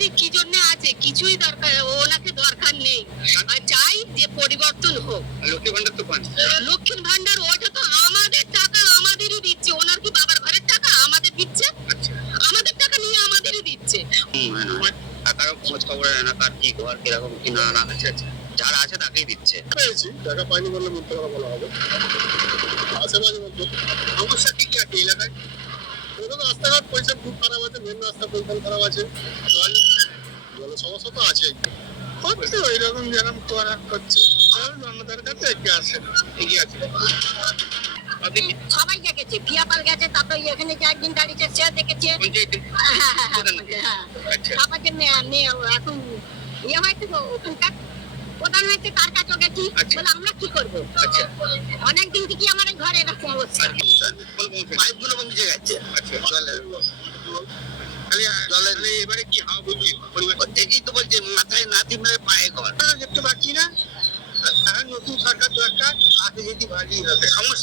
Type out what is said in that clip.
আছে কি জন্য আছে, কিছুই দরকার ওনাকে দরকার নেই। আর চাই যে পরিবর্তন হোক। লক্ষ্মী ভান্ডার তো পান, লক্ষ্মীর ভান্ডার ওটা তো আমাদের টাকা আমাদেরই দিচ্ছে, ওনার কি বাবার ঘরের টাকা আমাদের দিচ্ছে? আচ্ছা আমাদের টাকা নিয়ে আমাদেরই দিচ্ছে। কারো খোঁজ খবর নেয় না, কার কি ঘর কিরকম কি না না আছে, যারা আছে তাকেই দিচ্ছে। পেয়েছি, টাকা পাইনি বললে মিথ্যে কথা বলা হবে। আছে মাঝে মধ্যে। সমস্যা কি কি আছে এলাকায়? ওখানে রাস্তাঘাট পরিষ্কার খুব খারাপ আছে, মেন রাস্তা পরিষ্কার খারাপ আছে, জলের সমস্যা তো আছেই। হচ্ছে ওইরকম যেরকম করা করছে, আর আমাদের কাছে এগিয়ে আছে, এগিয়ে আছে। আপনি কি সবাই দেখেছে, পিয়াপাল গেছে, তারপর এখানে যে একদিন দাঁড়িয়েছে সে দেখেছে। পঞ্চায়েতে আচ্ছা তারপর যে এখন ইয়ে হয়েছে তো ওখানকার প্রধান হয়েছে, তার কাছেও গেছি। আচ্ছা। বলে আমরা কি করবো, আচ্ছা অনেকদিন থেকে আমার এই ঘরে এরকম অবস্থা। আর কি পাইপগুলো পৌঁছে যাচ্ছে। আচ্ছা জলের এবারে কি হাওয়া বলছে পরিবার থেকেই তো বলছে মাথায় নাতি মেরে পায়ে ঘর দেখতে পাচ্ছি না। আর নতুন সরকার দরকার, আসে যদি ভালোই হবে। সমস্যা